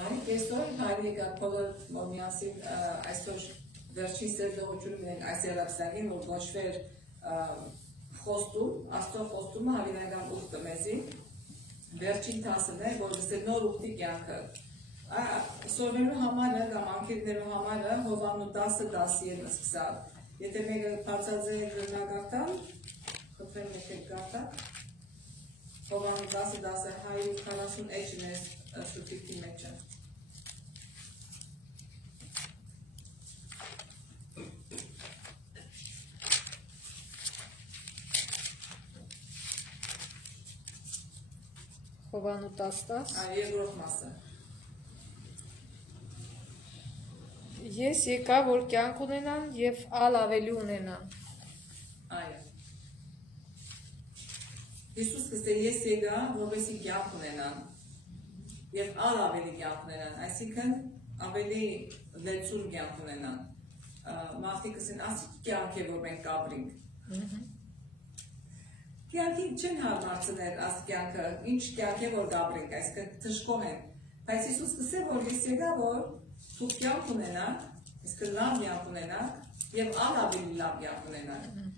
Հայ կեսօր հայրիկա փոլը մոմիասին այսօր վերջին սերտողություն ունեն այս երապսագին որ գոչվեր խոստում, աստծո խոստումը հավինական ուխտը մեզի վերջին տասն է, որ դե նոր ուխտի կյանքը սովորելու համարը կամ անկիրներու համարը հովանու 10-10 սկսալ եթե մեկը բացած է գրնագարտան խփրեմ եկեք գարտակ հովանու 10-10 140 էջն է շուտիկի մեջը Հովանու 10-10 երկրորդ մասը Ես եկա, որ կյանք ունենան և ալ ավելի ունենան Այո Հիսուս կստե ես եկա, որովհետեւ կյանք ունենան եւ ալ ավելի կյանք ունենան, այսինքն ավելի լեցուն կյանք ունենան մարդիկ ասեն ասի կյանք է որ մենք կապրինք Կյանքի չեն հարմարցնել աս կյանքը, ինչ կյանք է որ կապրինք, այսինքն թշկոհ են բայց Հիսուս կստե որ ես եկա, որ դուք կյանք ունենաք, այսինքն լավ կյանք ունենաք եւ ալ ավելի լավ կյանք ունենաք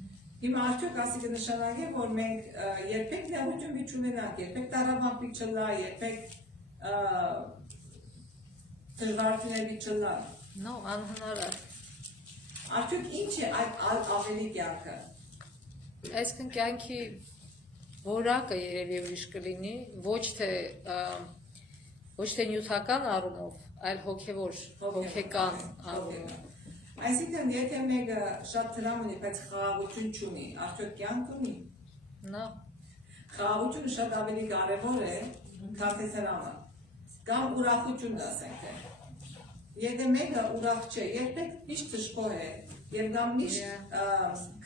Հիմա արդյոք ասի կնշանակի, որ մենք երբեք լավություն մի չունենանք, երբեք տարավանք մի չլա, երբեք դժվարություններ մի չլա։ No, անհնար է։ Արդյոք ինչ է այդ ավելի կյանքը։ Այսինքն կյանքի որակը երևի ուրիշ կլինի, ոչ թե նյութական առումով, այլ հոգևոր, հոգեկան առումով։ Այսինքն եթե մեկը շատ դրամ ունի, բայց խաղաղություն չունի, արդյոք կյանք ունի։ Նա Խաղաղությունը շատ ավելի կարևոր է, քան թե դրամը։ Կամ ուրախությունն ասենք թե։ Եթե մեկը ուրախ չէ, երբեք միշտ դժգոհ է, եւ կամ միշտ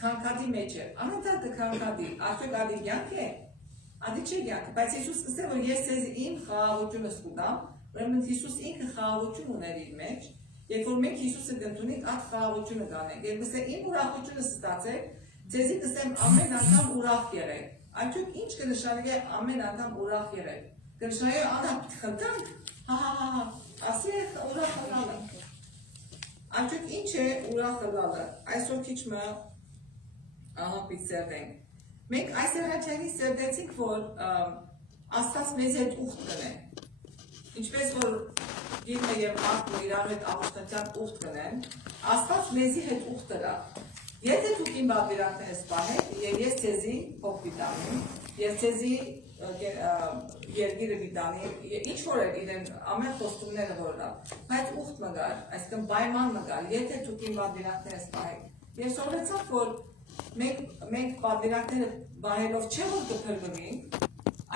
քանքադի մեջ է։ Անընդհատ կքանքադի, արդյոք ադի կյանք է։ Ադի չէ կյանք, բայց Հիսուս կսե որ ես ձեզ իմ խաղաղությունը ստուգամ, ուրեմն Հիսուս ինքը խաղաղություն ուներ իր մեջ Երբ որ մենք Հիսուսը կընդունենք, այդ խաղաղությունը կանենք։ Երբ կսեմ իմ ուրախությունը ստացեք, ձեզի կսեմ ամեն անգամ ուրախ եղեք։ Արդյոք ինչ կնշանակի ամեն անգամ ուրախ եղեք։ Կնշանակի անհապ խնդանք, հա, ասի է ուրախ ըլալը։ Արդյոք ինչ է ուրախ ըլալը։ Այսօր քիչ մը անհապից սերդենք։ Մենք այս երաչանի սերդեցինք, որ Աստված մեզ հետ ուխտ կնեն։ Ինչպես որ Գիրը և մարդը իրար հետ ապուշտության ուխտ կնեն, Աստված մեզի հետ ուխտ տրա։ Եթե դուք իմ բավիրանքները սպանեք, և ես ձեզի փող վիտանիմ, և ձեզի երգիրը վիտանիմ, ինչ որ էր իրեն ամեն խոստումները որ լավ, բայց ուխտ մգար, այսինքն պայման մգար, եթե դուք իմ բավիրանքները սպանեք։ Եվ սովորեցավ, որ մենք բավիրանքները բահելով չէ որ կփրկվենք,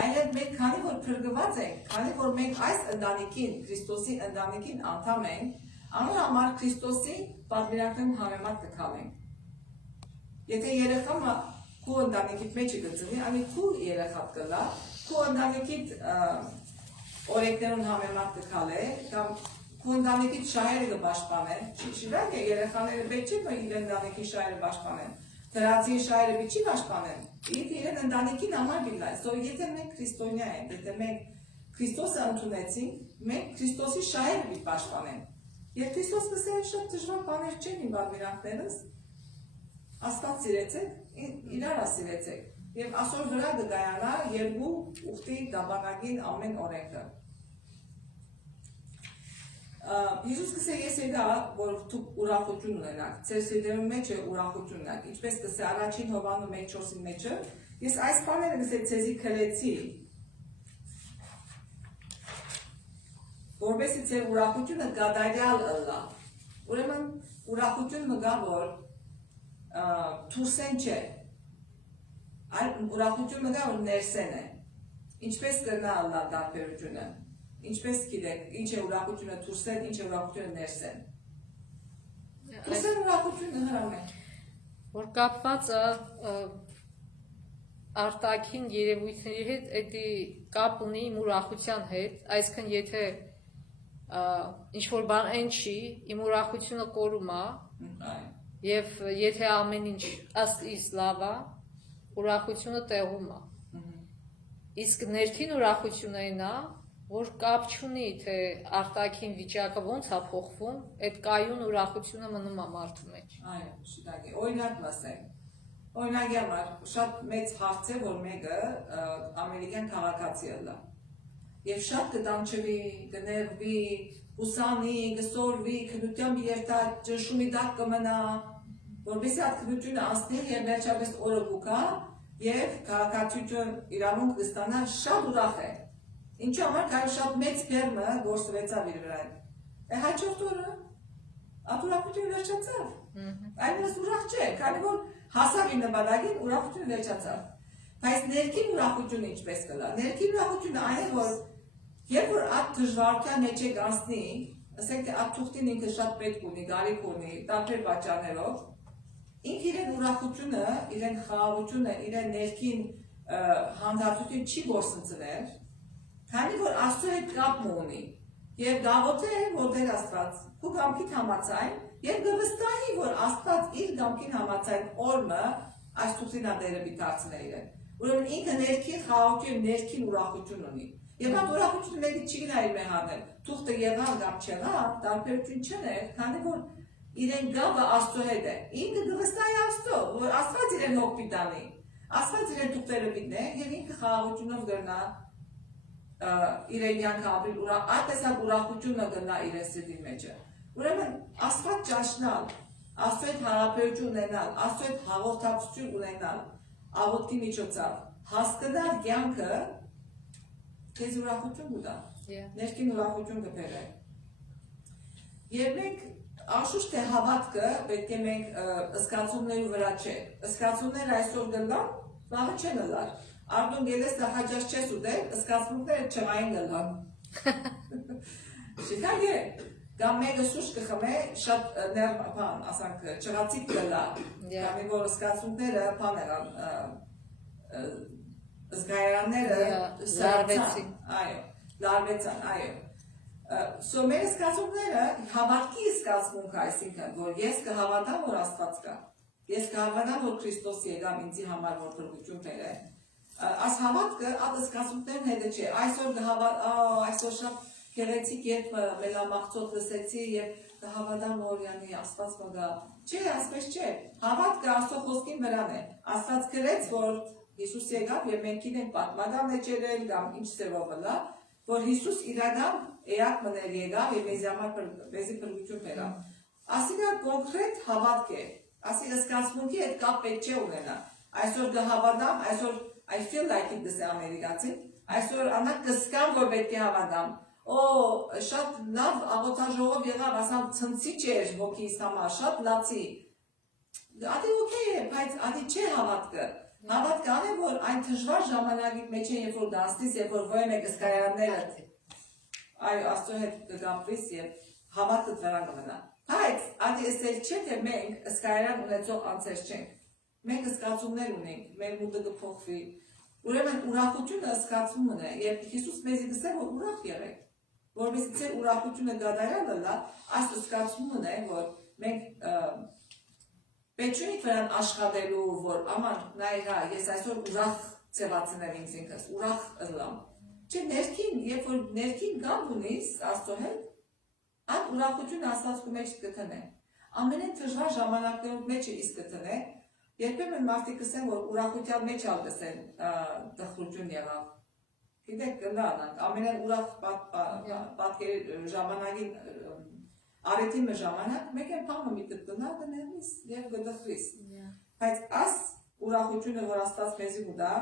Այլև մենք քանի որ փրկված ենք, քանի որ մենք այս ընտանիքին, Քրիստոսի ընտանիքին անդամ ենք, անոր համար Քրիստոսի պատվիրանքներուն համեմատ կքալենք։ Եթե երեխամը քու ընտանիքիդ մեջը գծնի, անի քու երեխատ կլա, քու ընտանիքիդ օրենքներուն համեմատ կքալե, կամ քու ընտանիքիդ շահերը կպաշտպանեն, շիրակ է երեխաները պետք չէ որ իր ընտանիքի շահերը պաշտպանեն, դրացին շահերը պետք չի պաշտպանեն։ Իրեն ընտանիքին համար բիլայ, եթե մենք քրիստոնյա ենք, եթե մենք Քրիստոսը ընդունեցինք, մենք Քրիստոսի շահերը մի պաշտպանենք։ Եվ Քրիստոս կսել շատ դժվար բաներ չեն իմ բավիրանքներս, Աստված սիրեցեք, իրար ասիրեցեք, և ասոր վրա կգայանա երկու ուխտի դաբանագին ամեն օրենքը։ Հիսուս կսե ես եկա, որ դուք ուրախություն ունենաք, ձեր սիրտերում մեջ է ուրախություն ունենաք, ինչպես կսե առաջին Հովանու 1:4-ի մեջը, ես այս բաները կսե ձեզի քրեցի, որպեսզի ձեր ուրախությունը կատարյալ ըլլա, ուրեմն ուրախություն մգա, որ դուրսեն չէ, այլ ուրախություն մգա, որ ներսեն է, ինչպես կրնա ըլլա տարբերությունը Ինչպես գիտեք, ինչ է ուրախությունը դուրսեն, ինչ է ուրախությունը ներսեն։ Դուրսեն ուրախությունը հրամ է։ Որ կապված արտաքին երևույթների հետ, էդի կապ ունի իմ ուրախության հետ, այսինքն եթե ինչ-որ բան այն չի, իմ ուրախությունը կորում է, և եթե ամեն ինչ ըստ իս լավ է, ուրախությունը տեղում է։ Իսկ ներքին ուրախությունն այն է, որ կապ չունի, թե արտաքին վիճակը ոնց է փոխվում, այդ կայուն ուրախությունը մնում է մարդու մեջ։ Այո, շիտակ է։ Օրինակ ասեմ։ Օրինակի համար շատ մեծ հարց է, որ մեկը ամերիկյան քաղաքացի է լա։ Եվ շատ կդանչվի, կներվի, ուսանի, կսորվի, քնությամբ երթա ճնշումի տակ կմնա, որպեսզի այդ քնությունը անցնի եւ վերջապես օրը կուկա եւ քաղաքացիություն իրավունք կստանա շատ ուրախ է։ Ինչու համար կար շատ մեծ ֆերմը գործվեցավ իր վրա։ Հաջորդ օրը ատուրակությունը վերջացավ։ Այնպես ուրախ չէ, քանի որ հասավ իր նպատակին, ուրախությունը վերջացավ։ Բայց ներքին ուրախությունը ինչպես կլա։ Ներքին ուրախությունը այն է, որ երբ որ այդ դժվարության մեջ եք անցնի, ասենք թե այդ թուղթին ինքը շատ պետք ունի, գարիք ունի, տարբեր պատճառներով, ինքը իրեն ուրախությունը, իրեն խաղաղությունը, իրեն ներքին հանդարտություն չի գործընծվել, քանի որ Աստծո հետ կապ ունի։ Եվ Դավոթը որտեղ Աստված քու կամքիդ համաձայն եւ կվստահի, որ Աստված իր կամքին համաձայն օրը այս թուղթին ադերը դարձնել իրեն։ Ուրեմն ինքը ներքին խաղաղություն, ներքին ուրախություն ունի։ Եվ այդ ուրախությունը մեկը չի գնայր մեհանել։ Թուղթը եղավ կամ չեղավ, տարբերություն չներ, քանի որ իրեն գաբը Աստծո հետ է։ Ինքը կվստահի Աստծո, որ Աստված իրեն հոգ պիտանի։ Աստված իրեն թուղթերը պիտնե եւ ինքը խաղաղությունով գրնա իրեն յանք ապրիլ ուրախ, այդտեսակ ուրախությունը գնա իրեն սրտի մեջը։ Ուրեմն Աստված ճաշնալ, Աստծո հետ հարաբերություն ունենալ, Աստծո հետ հաղորդակցություն ունենալ, աղոթքի միջոցով հասկանալ կյանքը քեզ ուրախություն կտա, ներքին ուրախություն կբերե։ Եվ մենք անշուշտ թե հավատքը պետք է մենք զգացումների վրա չէ։ Զգացումները այսօր գլան, վաղը չեն լար։ Արդյոք գելես նախաճաշ չես ուտել, զգացմունքները չղային գլան։ Շիկակ է, կամ մեկը սուշ կխմե, շատ ներվ, ասանք, չղացիկ կլա, քանի որ զգացմունքները, զգայարանները լարվեցին, լարվեցան, այո։ Սո մեր զգացումները հավատքի զգացմունք, այսինքն, որ ես կհավատամ, որ Աստված կա, ես կհավատամ, որ Քրիստոս եկավ ինձի համար, որ փրկություն բերե։ Այս հավատքը այդ զգացումներն հետը չէ, այսօր շատ գեղեցիկ երբ մելամաղձոտ լսեցի եւ կհավատամ որ յանի Աստված մգա։ Չէ, ասպես չէ։ Հավատքը Աստծո խոսքին վրան է։ Աստված գրեց, որ Հիսուս եկավ եւ մենք գիտենք պատմական էջերել կամ ինչ ծևով լա, որ Հիսուս իրական էակ մներ եկավ եւ մեզ համար մեզի փրկություն բերավ։ Ասիկա կոնկրետ հավատք է։ Ասի զգացմունքի հետ կապ պետք չէ ունենա։ Այսօր կհավատամ, այսօր I feel like it դեսե ամերիկացին, այսօր անակ կսկամ, որ պետք է հավատամ, շատ լավ աղոթաժողով եղավ, ասամ ցնցիչ էր հոգիս համար, շատ լացի, ադի ոքեյ է, բայց ադի չէ հավատքը, հավատքը ան է, որ այն թժվար ժամանակի մեջ են, երբ որ դանսնից, երբ որ ոյ մեկ սկայանները, այ աստծո հետ կգապվիս և հավատքը դվերան կմնա, բայց ադի ասել չէ, թե մենք սկայան ունեցող անցեր չենք, մենք զգացումներ ունենք, մեր մուտը կփոխվի, ուրեմն ուրախությունը զգացումն է, եւ Հիսուս մեզի դսել որ ուրախ եղեք, որովհետեւ ձեր ուրախությունը գադարանը լա, այս զգացումն է, որ մենք պետք չի վրան աշխատելու, որ աման նայ հա, ես այսօր ուրախ ծեվացնեմ ինձ ինքս, ուրախ ըլլամ։ Չէ, ներքին, երբ որ ներքին կապ ունիս Աստծո հետ, այդ ուրախությունը Աստծո մեջ կտնե։ Ամենեն դժվար ժամանակներում մեջ է իսկ կտնե, երբեմն մարդիկ ասեն, որ ուրախության մեջ ալ գսեն տխրություն եղավ։ Գիտեք, կնանանք, ամենեն ուրախ պատկերի ժամանակին արետի մը ժամանակ, մեկ են պամը մի կտնա, կներնիս և գդխրիս։ Բայց աս ուրախությունը, որ Աստված մեզի ուդա,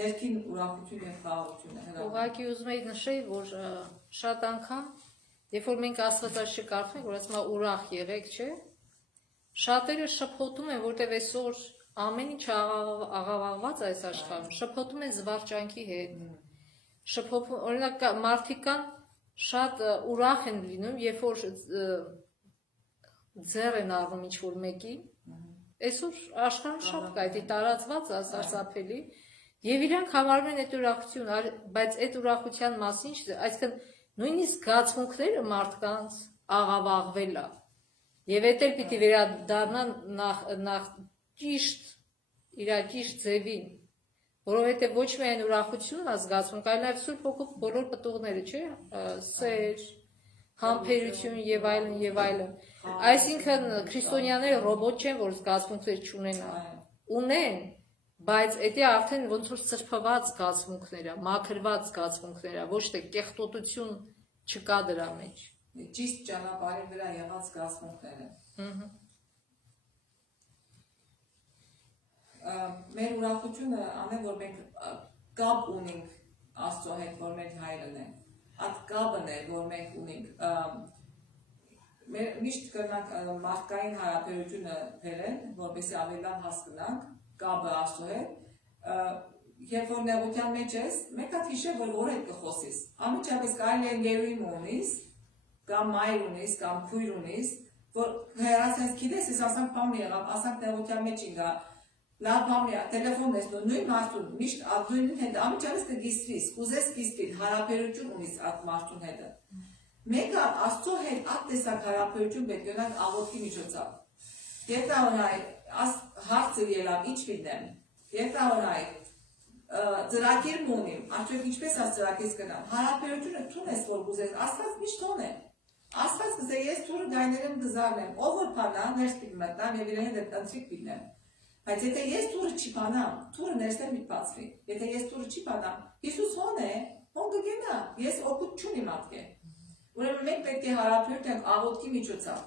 ներքին ուրախություն և խաղաղություն է։ Ուղղակի ուզում էի նշեի, որ շատ անգամ, երբ որ մենք Աստվածաշունչը կարդում ենք, որ ասում է ուրախ եղեք, չէ՞։ Շատերը շփոթում են, որտեղ այսօր ամեն ինչ աղավաղված այս աշխարհում, շփոթում են զվարճանքի հետ։ Շփոթում, օրինակ մարդիկ կան շատ ուրախ են լինում, երբ որ ձեռ են առնում ինչ-որ մեկի։ Այսօր աշխարհում շատ կա, դա տարածված է, սարսափելի, եւ իրանք համարում են այդ ուրախություն, բայց այդ ուրախության մասին ինչ, այսինքն նույնիսկ զգացմունքները մարդկանց աղավաղվել է։ Եվ այդ էլ պիտի վերադառնան նախ ճիշտ, իր ճիշտ ձևին, Որովհետև ոչ միայն ուրախությունն է զգացվում, այլ նաև Սուրբ Հոգու բոլոր պտուղները, չէ՞, սեր, համբերություն եւ այլն եւ այլն։ Այսինքն քրիստոնյաները ռոբոտ չեն, որ զգացմունքներ չունենան։ Ունեն, բայց դա արդեն ոնց որ սրբված զգացմունքներ է, մաքրված զգացմունքներ է, ոչ թե կեղտոտություն չկա դրա մեջ։ Ճիշտ ճանապարհի վրա եղած զգացմունքները։ Մեր ուրախությունը անեն, որ մենք կապ ունենք Աստծո հետ, որ մենք հայրն են։ Այդ կապն է, որ մենք ունենք։ Մեր միշտ կրնանք մարդկային հարաբերությունը բերեն, որպեսզի ավելի լավ հասկանանք կապը Աստծո հետ։ Երբ որ նեղության մեջ ես, մեկ հատ հիշել, որ որ հետ կխոսես։ Անմիջապես կարելի է գերույմ ունիս, կամ մայր ունիս, կամ քույր ունիս, որ հերասենց գիտես, ես ասանք բան եղավ, ասանք նեղության մեջ ինգա լավ բան է, տելեֆոնն ես նույն մարդուն, միշտ նույնին հետ, ամիջապես կգիսվիս, կուզես կիսվիր, հարաբերություն ունիս այդ մարդուն հետը։ Մեկը Աստծո հետ այդ տեսակ հարաբերություն պետք է ունենալ աղոթքի միջոցով։ Երկրորդ հարցը ելավ, ինչ լինեմ։ Երկրորդ ծրագիր ունիմ, արդյոք ինչպես է ծրագիրս գնամ։ Հարաբերությունը թունես, որ կուզես, Աստված միշտ թոն է։ Աստված կզե ես թուրը գայներեմ կզարնեմ, ով որ փանա, ներս պիտի մտնամ եւ իրեն հետ ընտրիկ պիտեմ։ Բայց եթե ես թուրը չի փանամ, թուրը ներսեմ մի բացվի։ Եթե ես թուրը չի փանամ, Հիսուս հոն է, հոն կգնա, ես օգուտ չունիմ ատկե։ Ուրեմն մենք պետք է հարաբերենք աղոթքի միջոցով։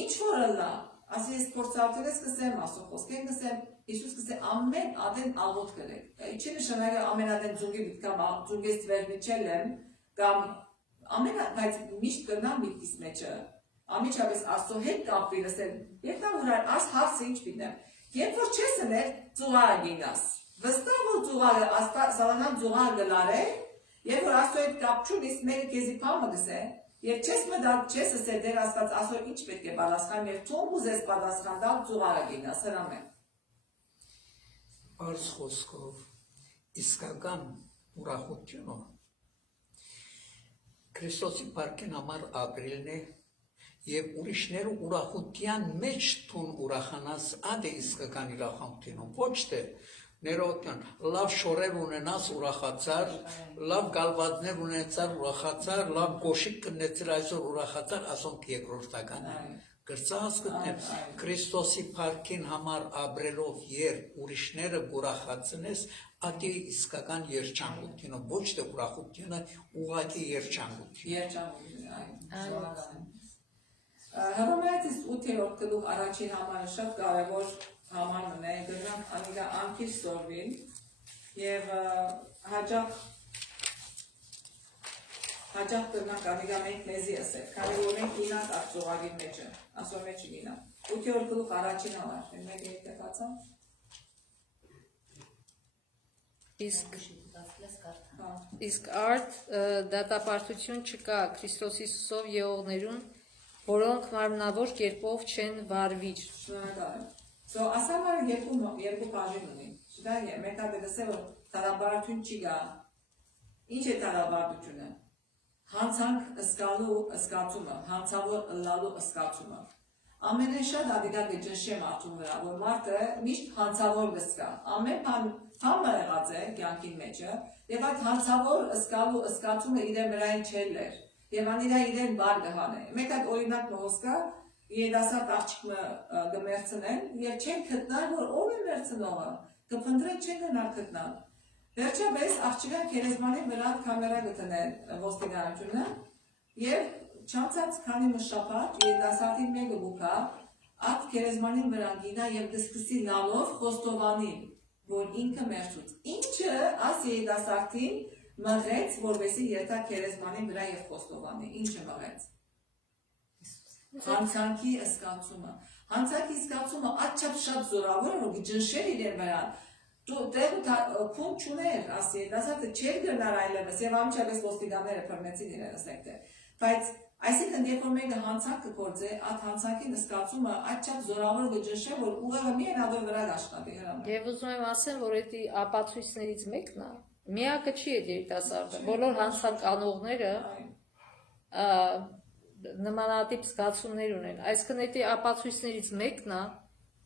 Ինչ որ լա, ասի ես փորձառությունից կսեմ, ասո խոսքեն կսեմ, Հիսուս կսե ամեն ադեն աղոթ կրեք։ Ինչի նշանակը ամեն ադեն ձուգի կամ ձուգես ծվեր միջել եմ, կամ ամեն բայց միշտ կնամ միտքիս մեջը։ Ամիջապես Աստծո հետ կապվի լսել։ Երբ նա ուր աս հարցը ինչ պիտեմ։ Երբ որ չես ներ ծուղարը գինաս, վստահ որ ծուղարը սալանան ծուղարը գլարե, երբ որ Աստծո հետ կապ չունիս, մեկը քեզի փամը գսե, եւ չես մտալ, չես ասել դեր Աստված Աստծո ինչ պետք է պատասխան, եւ թող ուզես պատասխան տալ ծուղարը գինաս, հրամ է։ Արս խոսքով իսկական ուրախությունը Քրիստոսի բարքին համար ապրելն է եւ ուրիշները ուրախության մեջ թուն ուրախանաս ադե իսկական ուրախանքին ոչ թե ներողություն լավ շորեր ունենաս ուրախացար լավ գալվածներ ունեցար ուրախացար լավ գոշիկ կնեցր այսօր ուրախացար ասոնք երկրորդական գրծած գտնեմ Քրիստոսի բարքին համար ապրելով երբ ուրիշները ուրախացնես ադե իսկական երջանկությունը ոչ թե ուրախությունը ուղղակի երջանկություն Երջանկություն Հռոմեացիս 8-րդ գլուխ առաջին համարը շատ կարևոր համարն է, գրանք անիգա անկիր սորվին եւ հաջող գրանք անիգա մենք մեզի ասել, քանի որ մենք ինանք արձողագիր մեջը, ասոր մեջ ինանք։ 8-րդ գլուխ առաջին համար, մենք հետեւացա։ Իսկ արդ դատապարտություն չկա Քրիստոս Հիսուսով եղողներուն որոնք մարմնավոր կերպով չեն վարվիր։ So ասամարը երկու բաժին ունի։ Դա մեկը դեսել որ դատապարտություն չի գա։ Ինչ է դատապարտությունը։ Հանցանք ըսկալու ըսկացումը, հանցավոր ըլլալու ըսկացումը։ Ամենաշատ ադիգա գճշեմ արտում վրա, որ մարդը միշտ հանցավոր կսկա։ Ամեն բանը եղած է կյանքի մեջը, եւ այդ հանցավոր ըսկալու ըսկացումը իրեն վրային չելեր։ Եվ անիրա իրեն բար գհան է։ Մեկ այդ օրինակ նոսկա, երիտասարդ աղջիկը գմերցնեն եւ չեն գտնել, որ ով է մերցնողը։ Կփնտրեն չեն գնալ գտնել։ Վերջապես աղջիկան քերեզմանի վրա կամերա գտնեն ոստիկանությունը եւ չանցած քանի մշապատ երիտասարդի մեկը բուքա, այդ քերեզմանի վրա գինա եւ դսկսի լալով խոստովանի, որ ինքը մերցուց։ Ինչը աս երիտասարդին մղեց, որովհետեւ երթա քերեզմանի վրա եւ խոստովանի, ինչը մղեց։ Հանցանքի ըսկացումը։ Հանցանքի ըսկացումը աչափ շատ զորավոր է, որ ջնշեր իրեն վրա։ Դու դեռ քուն չուներ, ասի, դասած չէր գնար այլևս եւ ամիջապես ոստիկանները բռնեցին իրենս հետը։ Բայց այսինքն երբ որ մեկը հանցանք կգործե, այդ հանցանքի ըսկացումը աչափ զորավոր կջնշե, որ ուղեղը միայն ադոր վրա աշխատի հրամը։ Եվ ուզում եմ ասեմ, որ դա ապացույցներից մեկն է։ Միակը չի այդ երիտասարդը, բոլոր հանցանկանողները նմանատիպ զգացումներ ունեն։ Այսինքն դա ապացույցներից մեկն է,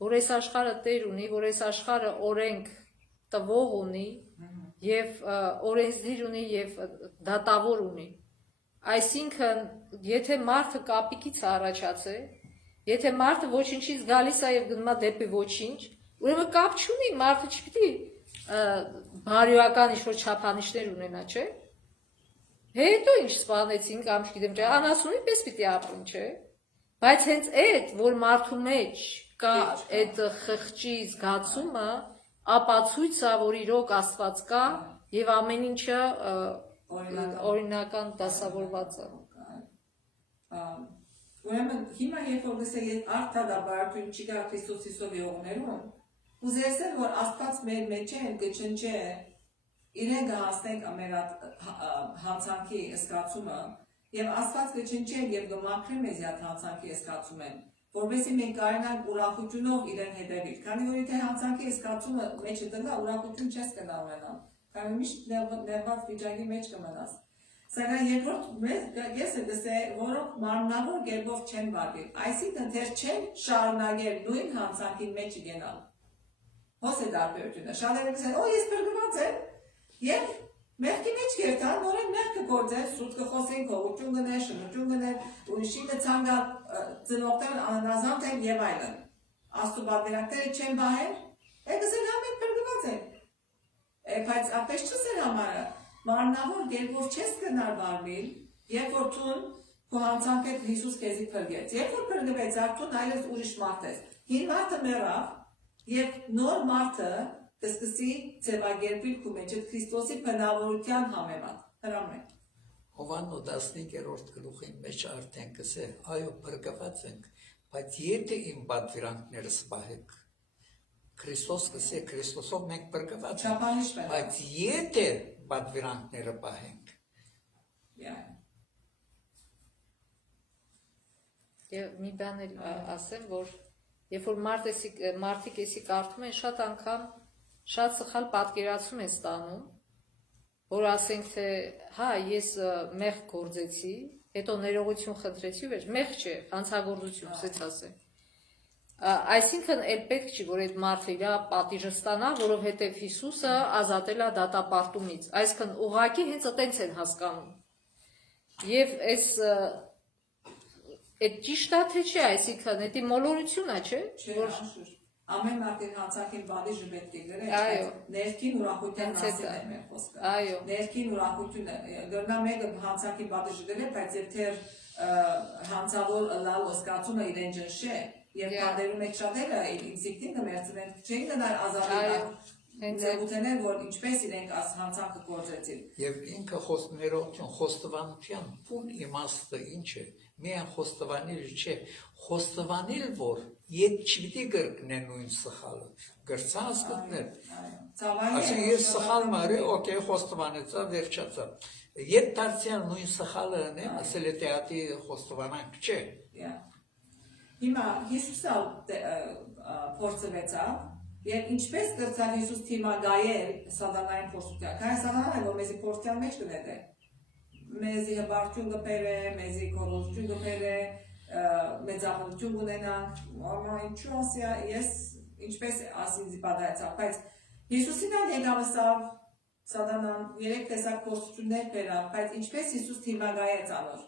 որ այս աշխարհը տեր ունի, որ այս աշխարհը օրենք տվող ունի եւ օրենսդիր ունի եւ դատավոր ունի։ Այսինքն, եթե մարդը կապիկից առաջացե, եթե մարդը ոչինչից գալիս է եւ գնում է դեպի ոչինչ, ուրեմն կապ չունի, մարդը չպիտի բարոյական ինչ-որ չափանիշներ ունենա, չէ՞։ Հետո ինչ սպանեցին կամ չգիտեմ, չէ, անասունի պես պիտի ապրեն, չէ՞։ Բայց հենց այդ, որ մարդու մեջ կա այդ խղճի զգացումը, ապացույց է, որ իրոք Աստված կա եւ ամեն ինչը օրինական դասավորված է։ Ուրեմն հիմա երբ որ գսե արդյադաբարություն չկա Քրիստոսիով ողներում, ուզեցել որ Աստված մեր մեջ են գչնջե իրեն գահստենք մեր հանցանքի զգացումը եւ Աստված գչնջեն եւ գմակրի մեզ այդ հանցանքի զգացումը, որովհետեւ մենք կարողանանք ուրախությունով իրեն հետևել։ Քանի որ եթե հանցանքի զգացումը մեջը տնա, ուրախություն չես կնա ունենալ։ Քանի միշտ ներված վիճակի մեջ կմնաս։ Սակայն երկրորդ ես դասե որոնք մարմնավոր գերբով չեն վարվել, այսինքն դեռ չեն շարունակել նույն հանցանքի մեջ գնալ։ Ո՞ս է դարբերությունը։ Շատերը կսեն, «Օ, ես բրգված եմ» եւ մեղքի մեջ կերտան, նորեն մեղքը գործել, սուտ կխոսեն, քողություն գնել, շնորհություն գնել, ուրիշինը ցանգա ծնողներն անհնազանդ են եւ այլն։ Աստծո բادرակները չեն բահել, եկսեն ամեն բրգված են։ Բայց ապեշ չսեր համարը մարմնավոր գերբով չես կնար վարվել, երբ որ տուն քո հանցանքդ Հիսուս քեզի փրկեց։ Երբ որ փրկվեց, արդյոք այլևս ուրիշ մարդ ես։ Հին մարդը մեռավ, եւ նոր մարդը կսկսի ձևակերպել քո մեջ Քրիստոսի բնավորության համեմատ։ Հրամե։ Հովաննո 15-րդ գլուխի մեջ արդեն կսե, այո, փրկված ենք, բայց եթե իմ պատվիրանքներս պահեք, Քրիստոս կսե, Քրիստոսով մենք փրկված ենք, բայց եթե պատվիրանքները պահենք։ Եվ մի բան էլ ասեմ, որ երբ որ մարդիկ էսի կարդում են, շատ անգամ շատ սխալ պատկերացում են ստանում, որ ասենք թե, հա, ես մեղք գործեցի, հետո ներողություն խնդրեցի, վեր, մեղք չէ, հանցագործություն, ասեց ասեմ։ Այսինքն էլ պետք չի, որ այդ մարդը իր պատիժը ստանա, որովհետև Հիսուսը ազատել է դատապարտումից։ Այսինքն ուղղակի հենց այտենց են հասկանում։ Եվ այդ ճիշտ է թե չէ, այսինքն դա մոլորություն է, չէ՞։ Չէ, ամեն մարդին հանցանքին բادرը պետք է գրել, ներքին ուրախության մասին է մեր խոսքը։ Այո։ Ներքին ուրախությունը, գտնա մեկը հանցանքին բادرը գրել, բայց եթե հանցավոր լալ զգացումը իրեն ջնշե, եւ բادرում մեջ շատերը ինստինկտին կմերցնեն, չէին դար ազատել։ Հենց ուտենել, որ ինչպես իրենք հանցանքը գործեցին։ Եվ ինքը խոստովանության փուն իմաստը ինչ է։ Միայն խոստովանել չէ, խոստովանել, որ ետ չպիտի կրկնեն նույն սխալը, գրծած կտնել։ Ասեն ես սխալ մարի, օքեյ, խոստովանեցա, վերջացա։ Ետ դարձյալ նույն սխալը նեմ, ասել է տեատի խոստովանանք չէ։ Հիմա Հիսուսը փորձվեցավ, եւ ինչպես կրծավ Հիսուս թիմագայել սատանային փորձության։ Քանի սատանան որ մեզի փորձյան մեջ կդետե։ Մեզի հբարտություն կբերե, մեզի կորոզություն կբերե, մեծամոլություն ունենանք, մամա ինչու ասիա, ես ինչպես ասինձի պատահեցավ, բայց Հիսուսին ան եկավստավ սատանան 3 տեսակ փորձություններ բերավ, բայց ինչպես Հիսուս թիմագայեց անոր։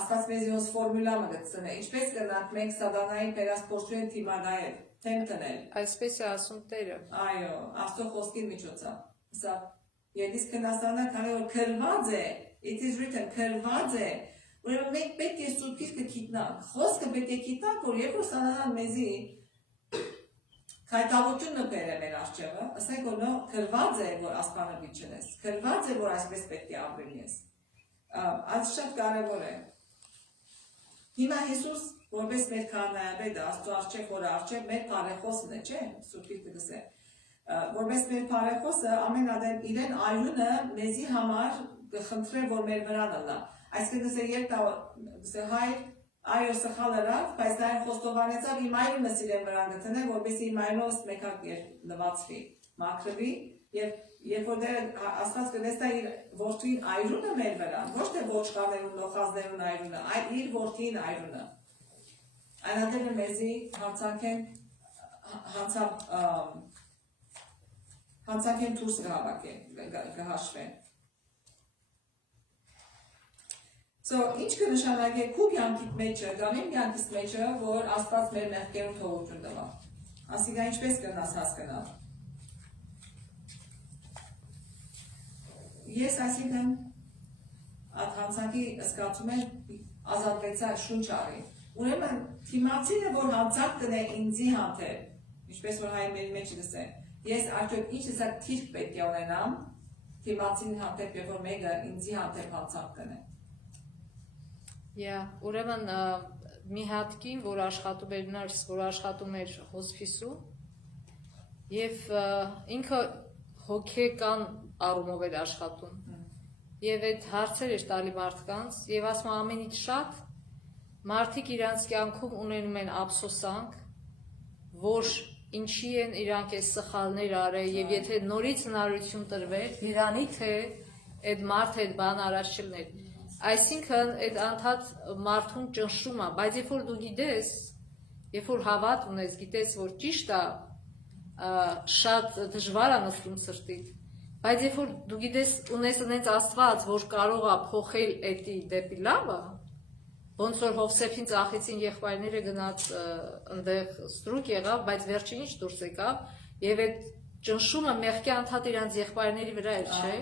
Աստված մեզի ոս ֆորմուլա մգցնե, ինչպես կնանք մենք սատանային բերած փորձություն թիմագայել, թեմ տնել։ Այսպես է ասում Տերը։ Այո, Աստծո խոսքի միջոցով։ Սա Եդիս կնասանը քանի որ քրված է, it is written քրված է, ուրեմն մենք պետք է Սուրբ Գիրքը գիտնանք։ Խոսքը պետք է գիտնանք, որ երբ որ սատանան մեզի քայտավությունը բերե մեր արջևը, ասենք որ նո քրված է, որ ասպանը վիճնես, քրված է, որ այսպես պետք է ապրես։ Այս շատ կարևոր է։ Հիմա Հիսուս որպես մեր քահանայապետը, Աստծո առջև, որ առջև մեր բարեխոսն է, չէ՞, Սուրբ Գիրքը գսե։ Որպես մեր բարեխոսը ամեն ադեմ իրեն այունը մեզի համար կխնդրե, որ մեր վրա լա։ Այսինքն գսե երբ գսե հայր այո սխալ արավ, բայց դա խոստովանեցավ իմ այունը իրեն վրա գտնե, որպեսզի իմ այունով մեկակ լվացվի, մաքրվի եւ երբ որ Աստված կնեստա իր որդին այրունը մեր վրա, ոչ թե ոչխարներուն, լոխազներուն այրունը, այլ իր որդին այրունը։ Այնատերը մեզի հանցանքեն հանցավ Հանցակեն դուրս կհաշվեն։ So, ինչ կնշանակե քու կյանքիդ մեջը, կամ իմ կյանքիս մեջը, որ Աստված մեր մեղքերում թողություն տվա։ Ասիկա ինչպես կնաս հասկանալ։ Ես այսինքն այդ հանցակի զգացում եմ ազատվեցա շունչ արի։ Ուրեմն թիմացինը, որ հանցակ կնե ինձի հանթեր, ինչպես որ հայ մեր մեջ դսեն, ես արդյոք ինչ դեսակ թիրք պետք է ունենամ, թիմացին հանթեր, երբ որ մեկը ինձի հանթեր հանցակ կնե։ Ուրեմն մի հատ կին, որ աշխատում էր նրս, որ աշխատում էր հոսպիսում, եւ ինքը հոգեկան առումով էր աշխատում։ Եվ այդ հարցեր էր տալի մարդկանց, եւ ասում ամենից շատ մարդիկ իրանց կյանքում ունենում են ափսոսանք, որ ինչի են իրանք այս սխալներ արել, եւ եթե նորից հնարություն տրվեր, իրանի թե այդ մարդը այդ բան առաջ չլներ։ Այսինքն այդ անդադ մարդուն ճնշում է, բայց երբ որ դու գիտես, երբ որ հավատ ունես, գիտես, որ ճիշտ է, շատ դժվար է նստում սրտիդ, բայց երբ որ դու գիտես ունես այնց Աստված, որ կարող է փոխել էդի դեպի լավը, ոնց որ Հովսեփին ծախեցին եղբայրները գնաց այնտեղ ստրուկ եղավ, բայց վերջին ինչ դուրս եկավ, եւ այդ ճնշումը մեղքի անդադ իրանց եղբայրների վրա էր, չէ՞։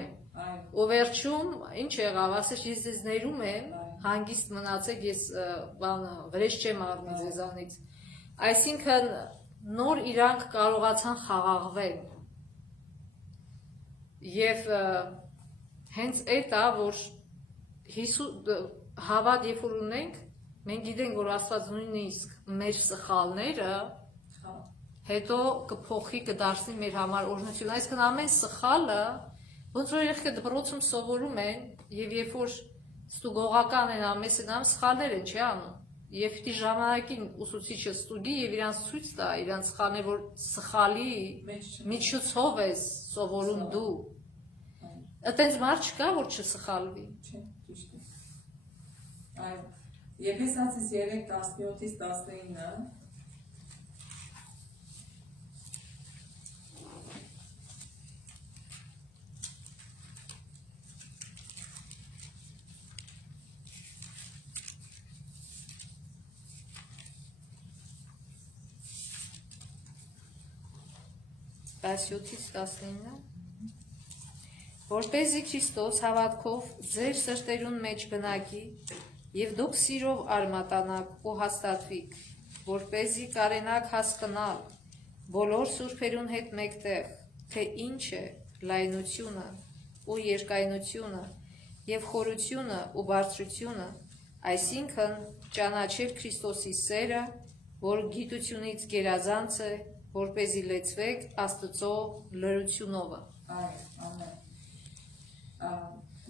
Ու վերջում ինչ եղավ, ասես ես ձեզ ներում եմ, հանգիստ մնացեք, ես վրեժ չեմ առնի ձեզանից։ Այսինքն նոր իրանք կարողացան խաղաղվել։ Եվ հենց այդ է, որ հավատ երբ որ ունենք, մենք գիտենք, որ Աստված նույնիսկ մեր սխալները հետո կփոխի, կդարձնի մեր համար օրհնություն։ Այսինքն ամեն սխալը ոնց որ երբ դպրոցում սովորում են, եւ երբ որ ստուգողական են ամեսնամ սխալներ են չի անում, եւ պիտի ժամանակին ուսուցիչը ստուգի եւ իրանց ցույց տա, իրանց սխալներ, որ սխալի միջոցով է սովորում դու։ Այդպես մարդ չկա, որ չսխալվի։ Չէ, ճիշտ է։ Այո, Եփեսացիս 3:17-ից 19 17-ից 19 Որպեսզի Քրիստոս հավատքով ձեր սրտերուն մեջ բնակի եւ դուք սիրով արմատանաք ու հաստատվիք, որպեսզի կարենաք հասկանալ բոլոր սուրբերուն հետ մեկտեղ, թե ինչ է լայնությունը ու երկայնությունը եւ խորությունը ու բարձրությունը, այսինքն ճանաչել Քրիստոսի սերը, որ գիտությունից գերազանց է, որպեսզի լեցվեք Աստծո լրությունով։ Ամեն։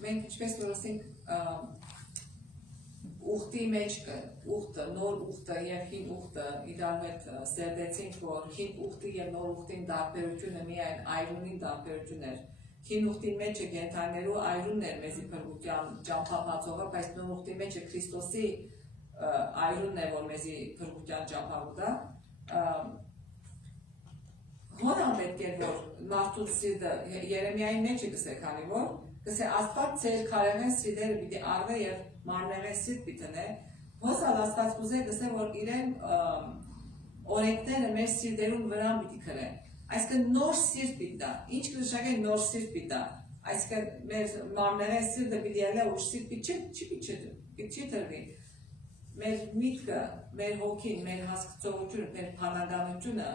Մենք ինչպես որ ասենք ուխտի մեջ ուխտը, նոր ուխտը եւ հին ուխտը իրար հետ սերդեցինք, որ հին ուխտի եւ նոր ուխտին տարբերությունը միայն այրունի տարբերությունն էր։ Հին ուխտի մեջ կենթանելու այրունն էր մեզի փրկության ճամփաբացողը, բայց նոր ուխտի մեջ Քրիստոսի այրունն է, որ մեզի փրկության ճամփաբուտա։ Հոնան պետք է որ մարդուց սիրտը Երեմիայի մեջ է գսե քանի որ գսե Աստված ծեր քարեղեն սիրտերը պիտի արվե եւ մարմեղեն սիրտ պիտի հոսալ Աստված կուզե գսե որ իրեն օրենքները մեր սիրտերուն վրա պիտի քրեն այսինքն նոր սիրտ պիտի դա ինչ կնշանակե նոր սիրտ պիտի դա այսինքն մեր մարմեղեն սիրտը պիտի ելա ու սիրտ պիտի տրվի մեր միտքը մեր հոգին մեր հասկացողությունը մեր բանականությունը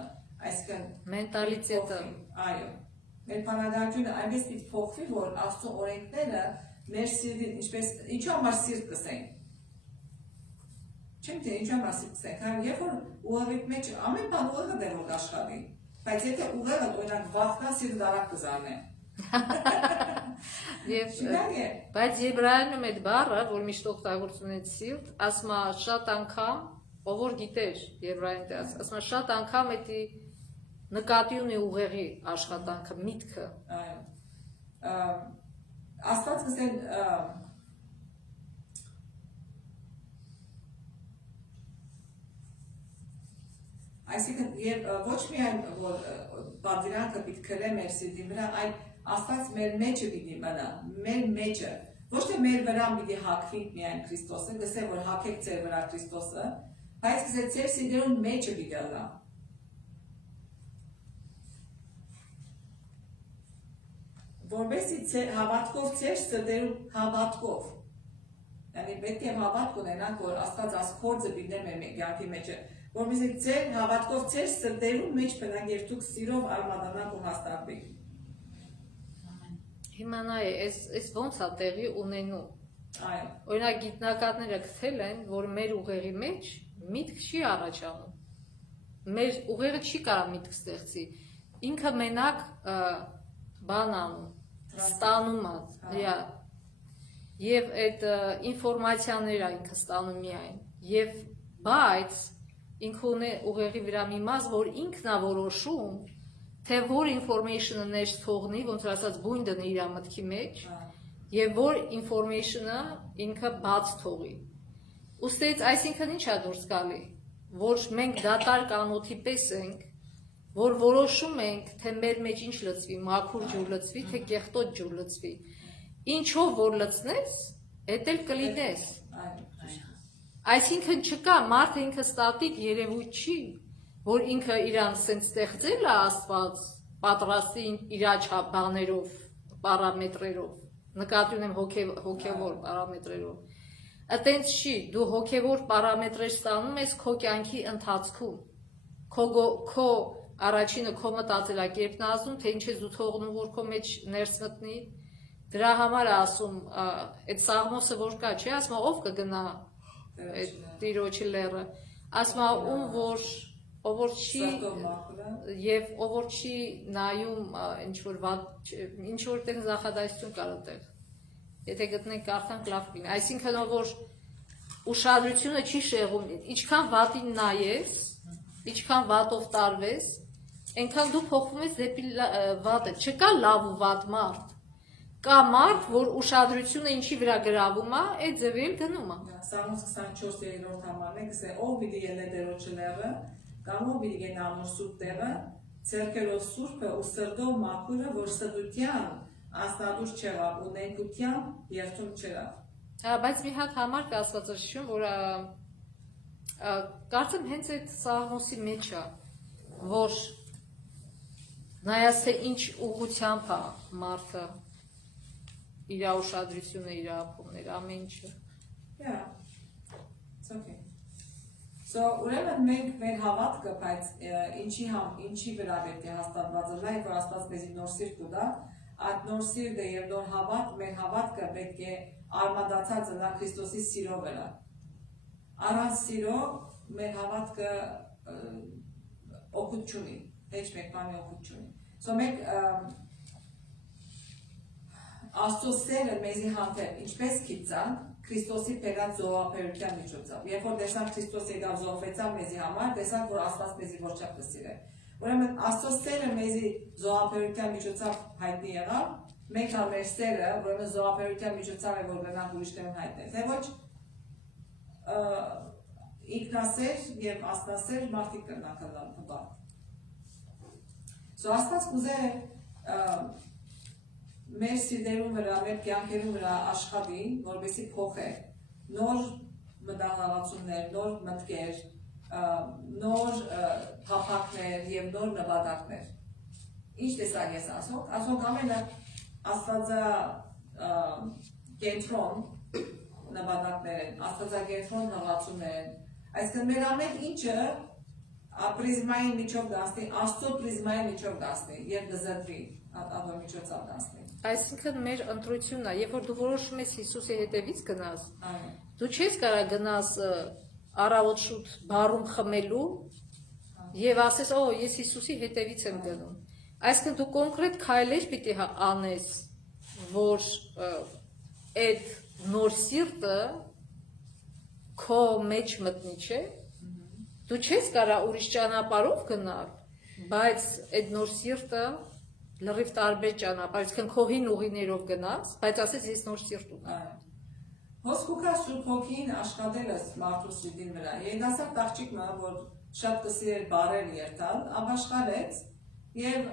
այսինքն մենտալիտետը այո մեր բանականությունը այնպես պիտի փոխվի որ Աստծո օրենքները մեր սիրտին ինչպես ինչու համար սիրտ կսենք չեմ թե ինչու համար սիրտ կսենք քան երբ որ ուղղի մեջ ամեն բան ուղղը դեր որ աշխատի բայց եթե ուղղը օրինակ վախկան սիրտ դարակ կզարնե բայց Եբրայերենում այդ բառը որ միշտ օգտագործում են սիրտ ասма շատ անգամ ով որ գիտեր Եբրայերեն դաս ասма շատ անգամ էդի նկատի ունի ուղեղի աշխատանքը միտքը Աստված կսեն Այսինքն եւ ոչ միայն որ բادرանքը պիտի քրե մեր սիրտի վրա, այլ Աստված մեր մեջը պիտի մնա, մեր մեջը։ Ոչ թե մեր վրա պիտի հագվի միայն Քրիստոսը, դասե որ հագեք ձեր վրա Քրիստոսը, բայց ձեր սիրտերուն մեջը պիտի լա։ Որովհետեւ ձեր հավատքով ձեր սրտերուն հավատքով Yani պետք է հավատք ունենանք, որ Աստված ասկորձը պիտի մեր կյանքի մեջը, որովհետեւ ձեր հավատքով ձեր սրտերուն մեջ բնակ եւ դուք սիրով արմատանաք ու հաստատվեք։ Հիմա նայ, այս ոնց է տեղի ունենում։ Այո։ Օրինակ գիտնականները գտել են, որ մեր ուղեղի մեջ միտք չի առաջանում։ Մեր ուղեղը չի կարող միտք ստեղծի։ Ինքը մենակ բան անում, ստանում է, եւ այդ ինֆորմացիաները ինքը ստանում միայն։ Եվ բայց ինքը ունի ուղեղի վրա մի մաս, որ ինքն է որոշում, թե որ information-ը ներս թողնի, ոնց որ ասած բույն դնի իր մտքի մեջ, եւ որ information-ը ինքը բաց թողի։ Ուստից այսինքն ինչ է դուրս գալի, որ մենք դատարկ անոթի պես ենք, որ որոշում ենք, թե մեր մեջ ինչ լցվի, մաքուր ջուր լցվի, թե կեղտոտ ջուր լցվի։ Ինչով որ լցնես, էդ էլ կլինես։ Այսինքն չկա, մարդը ինքը ստատիկ երևույթ չի, որ ինքը իրան սենց ստեղծել է Աստված, պատրաստի իր բաներով, պարամետրերով, նկատի ունեմ հոգևոր պարամետրերով։ Այտենց չի, դու հոգևոր պարամետրեր ստանում ես քո կյանքի ընթացքում, քո առաջինը քո մտածելակերպն է ասում, թե ինչ ես դու թողնում, որ քո մեջ ներս մտնի։ Դրա համար է ասում, այդ Սաղմոսը որ կա, չէ, ասում ով կգնա այդ Տիրոջի լեռը, ասում ով որ չի եւ ով որ չի նայում ինչ որ տեղ զախադայություն կար այդտեղ։ Եթե գտնենք կարդանք լավ կլինի։ Այսինքն ով որ ուշադրությունը չի շեղում, ինչքան վատին նայես, ինչքան վատով տարվես, այնքան դու փոխվում ես դեպի վատը։ Չկա լավ ու վատ մարդ։ Կա մարդ, որ ուշադրությունը ինչի վրա գրավում է, այդ ձևի էլ գնում է։ Սաղմոս 24-րդ համարն է, գսե ով պիտի ելնե Տերոջը լեռը, կամ ով պիտի գնա անոր սուրբ տեղը, ցերկելով սուրբը ու սրտով մաքուրը, որ ստության աստադուր չեղավ ու նենգության երթում չեղավ։ Բայց մի հատ համար կա Աստվածաշնչում, որ կարծեմ հենց այդ Սաղմոսի մեջ է, որ նայած թե ինչ ուղղությամբ է մարդը իր ուշադրությունը, իր ապումներ, ամեն ինչը։ Yeah, it's okay. So, ուրեմն մենք մեր հավատքը, բայց ինչի վրա պետք է հաստատված է, որ Աստված մեզի նոր սիրտ կտա, այդ նոր սիրտը եւ նոր հավատ, մեր հավատքը պետք է արմատացած լինի Քրիստոսի սիրո վրա։ Առանց սիրո մեր հավատքը օգուտ չունի, ոչ մեկ բանի օգուտ չունի։ So մենք Աստծո սերը մեզի հանդեպ ինչպես գիտանք Քրիստոսի բերած զոհաբերության միջոցով։ Երբ որ տեսանք Քրիստոսը եկավ զոհվեցավ մեզի համար, տեսանք որ Աստված մեզի որչափ կսիրե։ Ուրեմն Աստծո սերը մեզի զոհաբերության միջոցով հայտնի եղավ, մենք հա մեր սերը, ուրեմն զոհաբերության միջոցով է որ գնանք ուրիշներուն հայտնենք, թե ոչ ինքնասեր եւ աստնասեր մարդիկ կնանք հնա։ So Աստված կուզե մեր սիրտերուն վրա, մեր կյանքերուն վրա աշխատի, որպեսզի փոխե նոր մտահղացումներ, նոր մտքեր, նոր փափակներ եւ նոր նպատակներ։ Ինչ տեսակ ես ասում ամենը Աստվածա կենտրոն նպատակներ են, Աստվածակենտրոն հղացումներ են։ Այսինքն մեր ամեն ինչը պրիզմային միջով դասնի, Աստծո պրիզմային միջով դասնի եւ դզրդի ադո միջոցով դասնի։ Այսինքն մեր ընտրությունն է, երբ որ դու որոշում ես Հիսուսի հետևից գնաս, դու չես կարող գնաս առավոտ շուտ բարում խմելու եւ ասես, օ, ես Հիսուսի հետևից եմ գնում։ Այսինքն դու կոնկրետ քայլեր պիտի անես, որ այդ նոր սիրտը քո մեջ մտնի, չէ՞։ Դու չես կարող ուրիշ ճանապարհով գնալ, բայց այդ նոր սիրտը լրիվ տարբեր ճանապարհ, այսինքն քո հին ուղիներով գնաս, բայց ասես ես նոր սիրտ ունեմ։ Ոսկուկա Սուրբ Հոգին աշխատել է մարդու սիրտին վրա։ Երիտասարդ աղջիկը, որ շատ կսիրեր բարեր երթալ, ապաշխարեց եւ